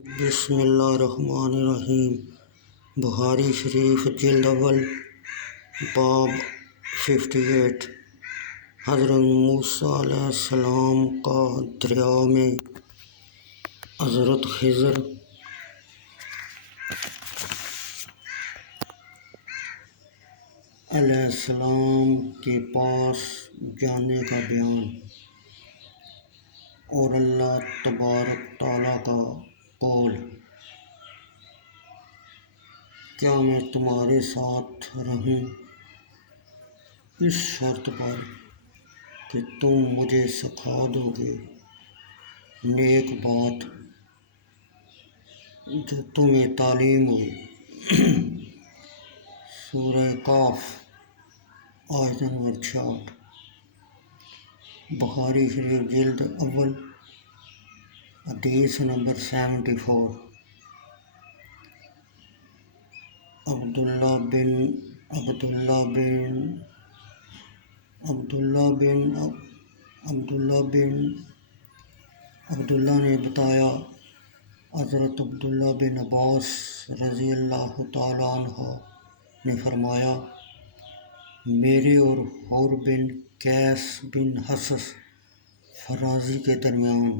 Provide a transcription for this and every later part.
بسم اللہ الرحمن الرحیم۔ بخاری شریف جلد اول باب 58۔ حضرت موسیٰ علیہ السلام کا دریا میں حضرت خضر علیہ السلام کے پاس جانے کا بیان، اور اللہ تبارک تعالیٰ کا قول، کیا میں تمہارے ساتھ رہوں اس شرط پر کہ تم مجھے سکھا دو گے نیک بات جو تمہیں تعلیم ہو۔ سورہ کاف آیت نمبر 66۔ بخاری شریف جلد اول حدیث نمبر 74۔ عبداللہ نے بتایا، حضرت عبداللہ بن عباس رضی اللہ تعالیٰ عنہ نے فرمایا، میرے اور حور بن قیس بن حصص فرازی کے درمیان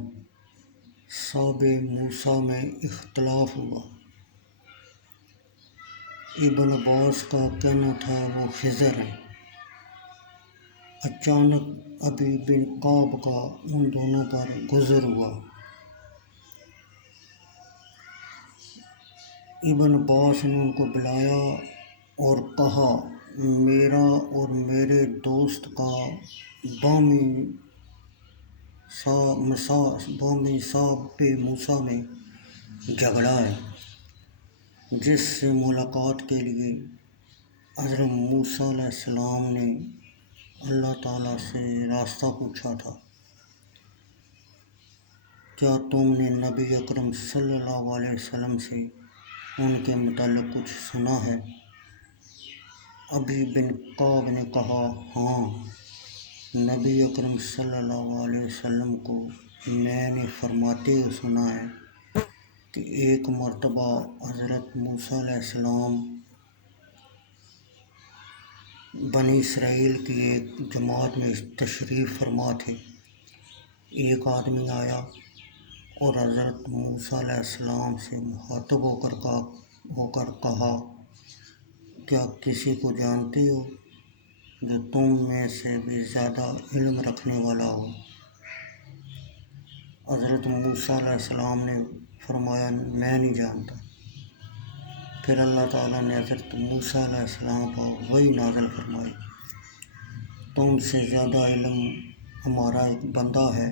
صحب موسیٰ میں اختلاف ہوا۔ ابن عباس کا کہنا تھا وہ خضر ہیں۔ اچانک ابی بن کعب کا ان دونوں پر گزر ہوا۔ ابن عباس نے ان کو بلایا اور کہا، میرا اور میرے دوست کا بامی صحب موسیٰ میں جھگڑا ہے، جس سے ملاقات کے لیے حضرت موسیٰ علیہ السلام نے اللہ تعالیٰ سے راستہ پوچھا تھا۔ کیا تم نے نبی اکرم صلی اللہ علیہ وسلم سے ان کے متعلق کچھ سنا ہے؟ ابی بن کعب نے کہا، ہاں، نبی اکرم صلی اللہ علیہ وسلم کو میں نے فرماتے ہوئے سنا ہے کہ ایک مرتبہ حضرت موسیٰ علیہ السلام بنی اسرائیل کی ایک جماعت میں تشریف فرما تھے۔ ایک آدمی آیا اور حضرت موسیٰ علیہ السلام سے مخاطب ہو کر کہا، کیا کسی کو جانتے ہو جو تم میں سے بھی زیادہ علم رکھنے والا ہو؟ حضرت موسیٰ علیہ السلام نے فرمایا، میں نہیں جانتا۔ پھر اللہ تعالیٰ نے حضرت موسیٰ علیہ السلام پر وحی نازل فرمائی، تم سے زیادہ علم ہمارا ایک بندہ ہے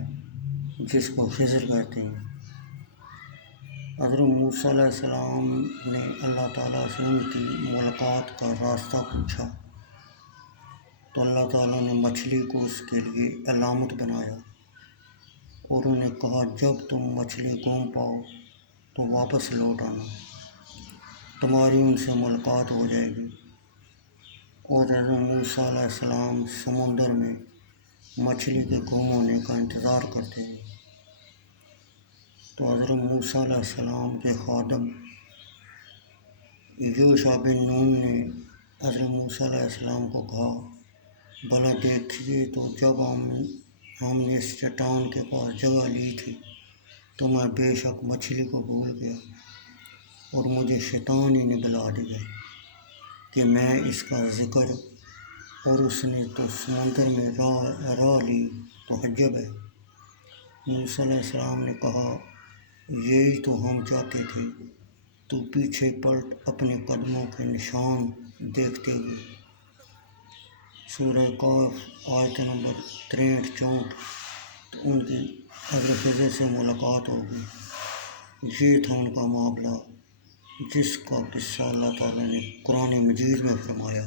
جس کو خضر کہتے ہیں۔ حضرت موسیٰ علیہ السلام نے اللہ تعالیٰ سے ان کی ملاقات کا راستہ پوچھا تو اللہ تعالیٰ نے مچھلی کو اس کے لیے علامت بنایا اور انہیں کہا، جب تم مچھلی گم پاؤ تو واپس لوٹ آنا، تمہاری ان سے ملاقات ہو جائے گی۔ اور حضرت موسیٰ علیہ السلام سمندر میں مچھلی کے گم ہونے کا انتظار کرتے ہیں تو حضرت موسیٰ علیہ السلام کے خادم یوشع بن نون نے حضرت موسیٰ علیہ السلام کو کہا، بھلا دیکھیے تو جب ہم نے اس چٹان کے پاس جگہ لی تھی تو میں بے شک مچھلی کو بھول گیا اور مجھے شیطان ہی نے بلا دیا کہ میں اس کا ذکر، اور اس نے تو سمندر میں راہ لی تو حجب ہے۔ موسیٰ علیہ السلام نے کہا، یہی تو ہم چاہتے تھے، تو پیچھے پلٹ اپنے قدموں کے نشان دیکھتے ہوئے۔ سورہ کاف آیت نمبر 63-64۔ تو ان کی حضرت خضر سے ملاقات ہو گئی۔ یہ تھا ان کا معاملہ جس کا قصہ اللہ تعالیٰ نے قرآن مجید میں فرمایا۔